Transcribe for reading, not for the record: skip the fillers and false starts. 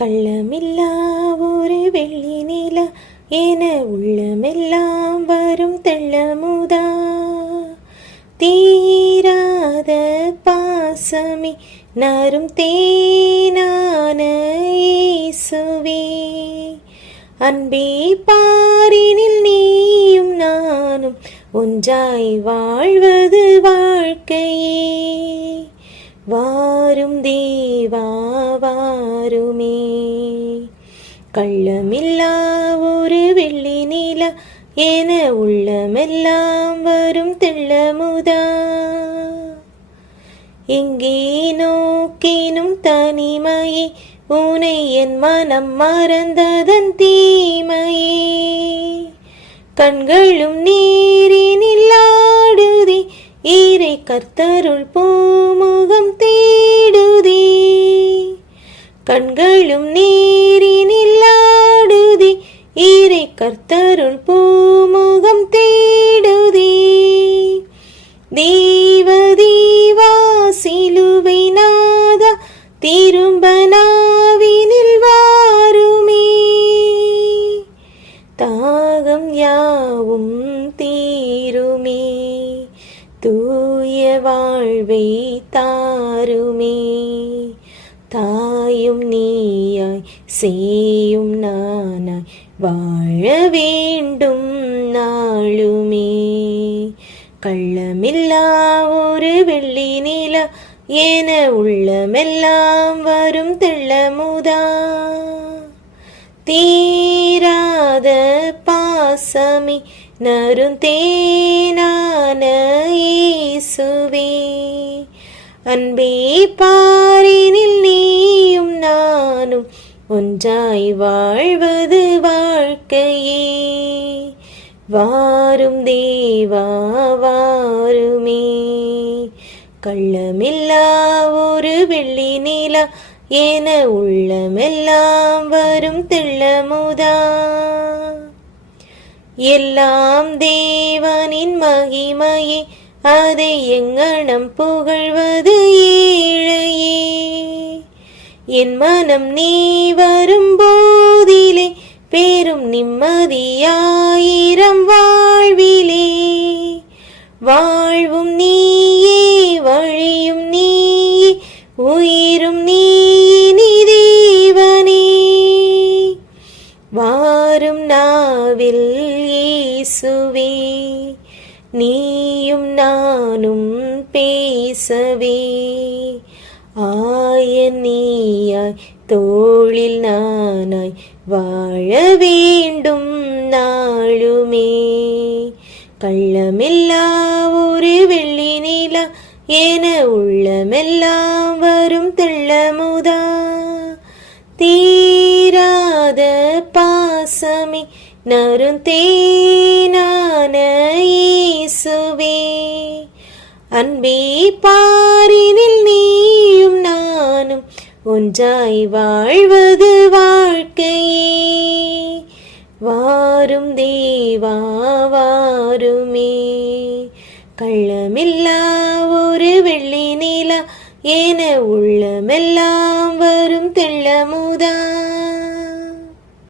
கள்ளமில்லா ஒரு வெள்ளி நிலா என உள்ளமெல்லாம் வரும் தெள்ளமுதா. தீராத பாசமே நரும் தேனான இயேசுவே. அன்பே பாரினில் நீயும் நானும் ஒன்றாய் வாழ்வது வாழ்க்கையே. வாரும் தேவா வாருமே. கள்ளமில்லா ஒரு வெள்ளி நிலா என உள்ளமெல்லாம் வரும் தெள்ளமுதா. எங்கே நோக்கினும் தனிமையே உனை என் மனம் மறந்ததன் தீமையே. கண்களும் நீரினில் ஆடுதே ஈரை கர்த்தருள் பூமுகம் தேடுதே. கண்களும் நீரினில் ஆடுதே ஈரை கர்த்தருள் பூமுகம் தேடுதே. தேவ தேவா சிலுவை நாதா திரும்ப நாவினில் வாருமே. தாகம் யாவும் தீருமே தூய வாழ்வை தாருமே. தாயும் நீயாய் சேயும் நானாய் வாழ வேண்டும் நாளுமே. கள்ளமில்லா ஒரு வெள்ளி நிலா என உள்ளமெல்லாம் வரும் தெள்ளமுதா. தீராத பாசமே நரும் தேனான இயேசுவே. அன்பே பாரினில் நீயும் நானும் ஒன்றாய் வாழ்வது வாழ்க்கையே. வாரும் தேவா வாருமே. கள்ளமில்லா ஒரு வெள்ளி நிலா என உள்ளமெல்லாம் வரும் தெள்ளமுதா. எல்லாம் தேவனின் மகிமையே அதை எங்கனம் புகழ்வது ஏழையே. என் மனம் நீ வரும் போதிலே பெரும் நிம்மதியாயிரம் வாழ்விலே. வாழ்வும் நீயே வழியும் நீயே உயிரும் நீ தேவனே. வாரும் நாவில் இயேசுவே நீயும் நானும் பேசவே. ஆய நீயாய் தோளில் நானாய் வாழ வேண்டும் நாளுமே. கள்ளமில்லா ஒரு வெள்ளி நிலா என உள்ளமெல்லாம் வரும் தெள்ளமுதா. தீராத பாசமே நரும் தேனான இயேசுவே. அன்பே பாரினில் நீயும் நானும் ஒன்றாய் வாழ்வது வாழ்க்கையே. வாரும் தேவா வாருமே. கள்ளமில்லா ஒரு வெள்ளி நிலா என உள்ளமெல்லாம் வரும் தெள்ளமுதா.